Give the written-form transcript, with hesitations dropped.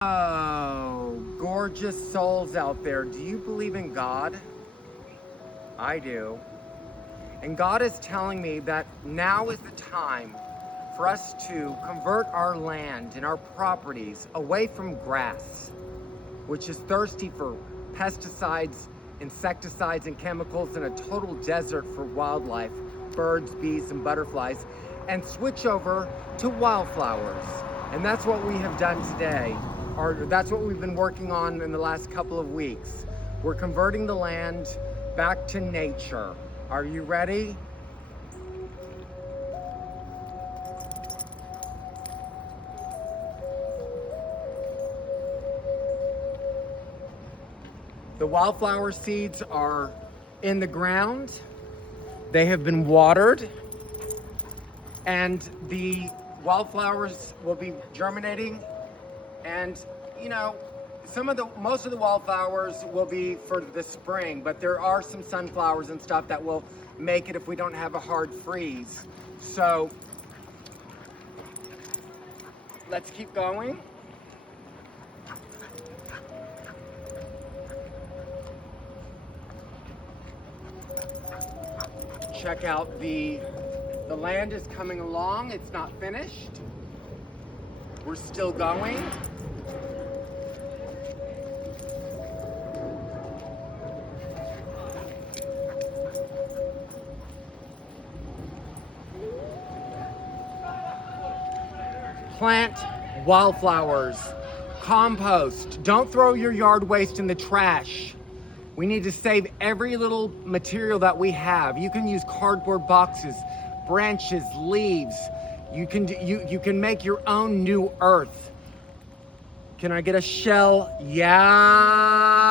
Oh, gorgeous souls out there. Do you believe in God? I do. And God is telling me that now is the time for us to convert our land and our properties away from grass, which is thirsty for pesticides, insecticides, and chemicals, and a total desert for wildlife, birds, bees, and butterflies, and switch over to wildflowers. And that's what we have done today. Or that's what we've been working on in the last couple of weeks. We're converting the land back to nature. Are you ready? The wildflower seeds are in the ground. They have been watered, and the wildflowers will be germinating. And most of the wildflowers will be for the spring, but there are some sunflowers and stuff that will make it if we don't have a hard freeze. So let's keep going. Check out the land is coming along. It's not finished. We're still going. Plant wildflowers. Compost. Don't throw your yard waste in the trash. We need to save every little material that we have. You can use cardboard boxes, branches, leaves. You can make your own new earth. Can I get a shell? Yeah.